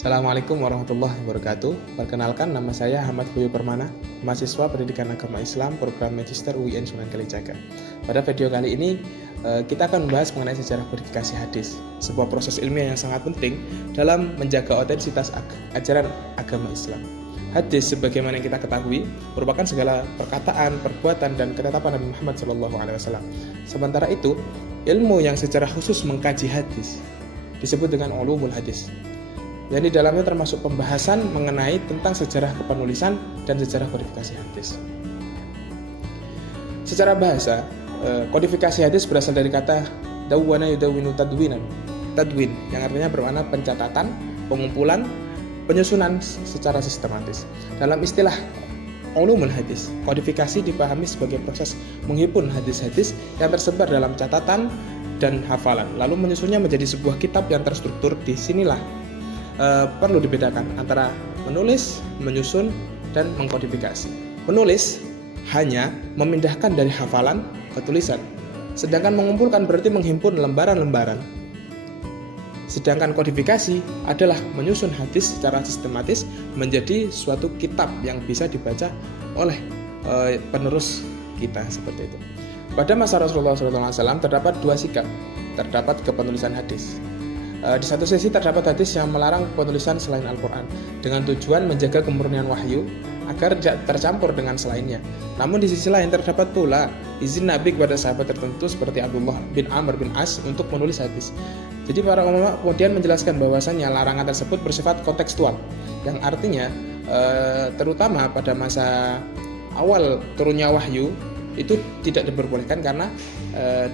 Assalamualaikum warahmatullahi wabarakatuh. Perkenalkan, nama saya Ahmad Puyo Permana, mahasiswa Pendidikan Agama Islam Program Magister UIN Sunan Kalijaga. Pada video kali ini, kita akan membahas mengenai sejarah verifikasi hadis, sebuah proses ilmiah yang sangat penting dalam menjaga otentisitas ajaran agama Islam. Hadis, sebagaimana yang kita ketahui, merupakan segala perkataan, perbuatan, dan ketetapan Nabi Muhammad SAW. Sementara itu, ilmu yang secara khusus mengkaji hadis disebut dengan ulumul hadis. Dan di dalamnya termasuk pembahasan mengenai tentang sejarah kepenulisan dan sejarah kodifikasi hadis. Secara bahasa, kodifikasi hadis berasal dari kata dawwana yudawwinu tadwinan, tadwin, yang artinya bermakna pencatatan, pengumpulan, penyusunan secara sistematis. Dalam istilah ulumul hadis, kodifikasi dipahami sebagai proses menghimpun hadis-hadis yang tersebar dalam catatan dan hafalan, lalu menyusunnya menjadi sebuah kitab yang terstruktur. Disinilah perlu dibedakan antara menulis, menyusun, dan mengkodifikasi. Menulis hanya memindahkan dari hafalan ke tulisan, sedangkan mengumpulkan berarti menghimpun lembaran-lembaran. Sedangkan kodifikasi adalah menyusun hadis secara sistematis menjadi suatu kitab yang bisa dibaca oleh penerus kita, seperti itu. Pada masa Rasulullah SAW terdapat dua sikap terdapat kepenulisan hadis. Di satu sisi terdapat hadis yang melarang penulisan selain Al-Quran dengan tujuan menjaga kemurnian wahyu agar tidak tercampur dengan selainnya. Namun di sisi lain terdapat pula izin Nabi kepada sahabat tertentu seperti Abdullah bin Amr bin As untuk menulis hadis. Jadi para ulama kemudian menjelaskan bahwasannya larangan tersebut bersifat kontekstual, yang artinya terutama pada masa awal turunnya wahyu itu tidak diperbolehkan karena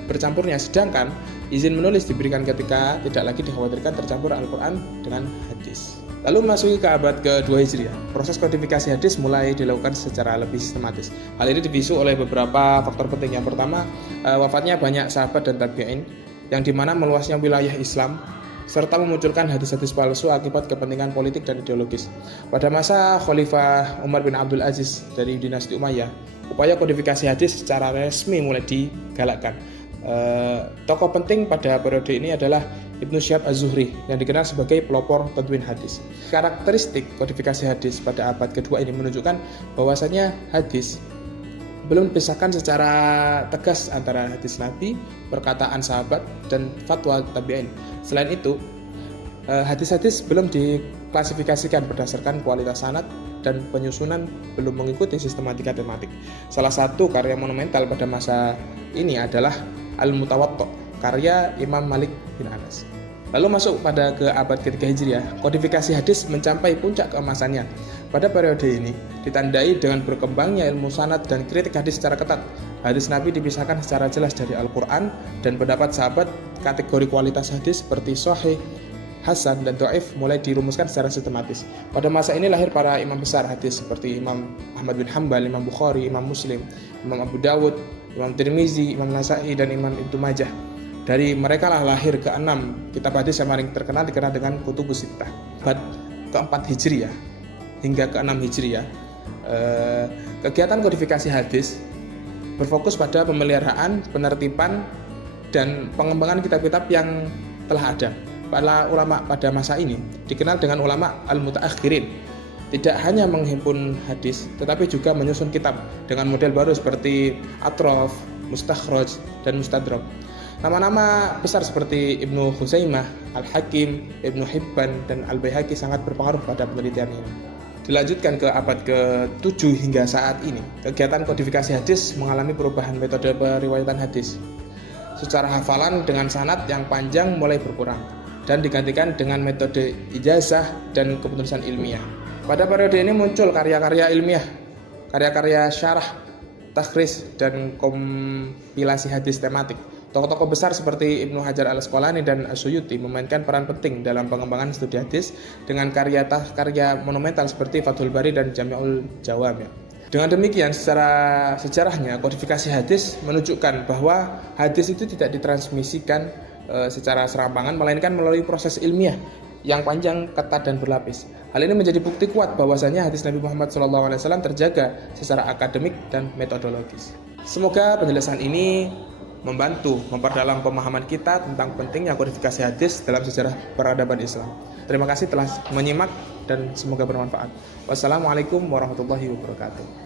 bercampurnya, sedangkan izin menulis diberikan ketika tidak lagi dikhawatirkan tercampur Al-Quran dengan hadis. Lalu masuki ke abad ke-2 Hijriah, proses kodifikasi hadis mulai dilakukan secara lebih sistematis. Hal ini dipisu oleh beberapa faktor penting. Yang pertama, wafatnya banyak sahabat dan tabi'in, yang dimana meluasnya wilayah Islam serta memunculkan hadis-hadis palsu akibat kepentingan politik dan ideologis. Pada masa Khalifah Umar bin Abdul Aziz dari dinasti Umayyah, upaya kodifikasi hadis secara resmi mulai digalakkan. Tokoh penting pada periode ini adalah Ibnu Syihab Az-Zuhri yang dikenal sebagai pelopor tadwin hadis. Karakteristik kodifikasi hadis pada abad kedua ini menunjukkan bahwasanya hadis belum dipisahkan secara tegas antara hadis Nabi, perkataan sahabat, dan fatwa tabi'in. Selain itu, hadis-hadis belum diklasifikasikan berdasarkan kualitas sanad dan penyusunan belum mengikuti sistematika tematik. Salah satu karya monumental pada masa ini adalah Al-Mutawatta, karya Imam Malik bin Anas. Lalu masuk pada ke abad ke-3 Hijriah, kodifikasi hadis mencapai puncak keemasannya. Pada periode ini ditandai dengan berkembangnya ilmu sanad dan kritik hadis secara ketat. Hadis Nabi dipisahkan secara jelas dari Al-Quran, dan pendapat sahabat kategori kualitas hadis seperti sahih, hasan, dan dhaif mulai dirumuskan secara sistematis. Pada masa ini lahir para imam besar hadis seperti Imam Ahmad bin Hanbal, Imam Bukhari, Imam Muslim, Imam Abu Dawud, Imam Tirmizi, Imam Nasai, dan Imam Ibnu Majah. Dari mereka lah lahir ke-6 kitab hadis yang paling terkenal dikenal dengan Kutubus Sittah. Abad ke-4 Hijriah hingga ke-6 Hijriah, kegiatan kodifikasi hadis berfokus pada pemeliharaan, penertiban, dan pengembangan kitab-kitab yang telah ada. Para ulama pada masa ini dikenal dengan ulama al-mutaakhirin. Tidak hanya menghimpun hadis, tetapi juga menyusun kitab dengan model baru seperti atrof, mustakhraj, dan mustadrak. Nama-nama besar seperti Ibnu Khuzaimah, Al-Hakim, Ibnu Hibban, dan Al-Baihaqi sangat berpengaruh pada penelitian ini. Dilanjutkan ke abad ke-7 hingga saat ini, kegiatan kodifikasi hadis mengalami perubahan metode periwayatan hadis. Secara hafalan dengan sanad yang panjang mulai berkurang dan digantikan dengan metode ijazah dan kepenulisan ilmiah. Pada periode ini muncul karya-karya ilmiah, karya-karya syarah, takhris, dan kompilasi hadis tematik. Tokoh-tokoh besar seperti Ibnu Hajar al-Asqalani dan As-Suyuti memainkan peran penting dalam pengembangan studi hadis dengan karya monumental seperti Fathul Bari dan Jami'ul Jawami'. Dengan demikian, secara sejarahnya kodifikasi hadis menunjukkan bahwa hadis itu tidak ditransmisikan secara serampangan, melainkan melalui proses ilmiah yang panjang, ketat, dan berlapis. Hal ini menjadi bukti kuat bahwasanya hadis Nabi Muhammad SAW terjaga secara akademik dan metodologis. Semoga penjelasan ini membantu memperdalam pemahaman kita tentang pentingnya kodifikasi hadis dalam sejarah peradaban Islam. Terima kasih telah menyimak dan semoga bermanfaat. Wassalamualaikum warahmatullahi wabarakatuh.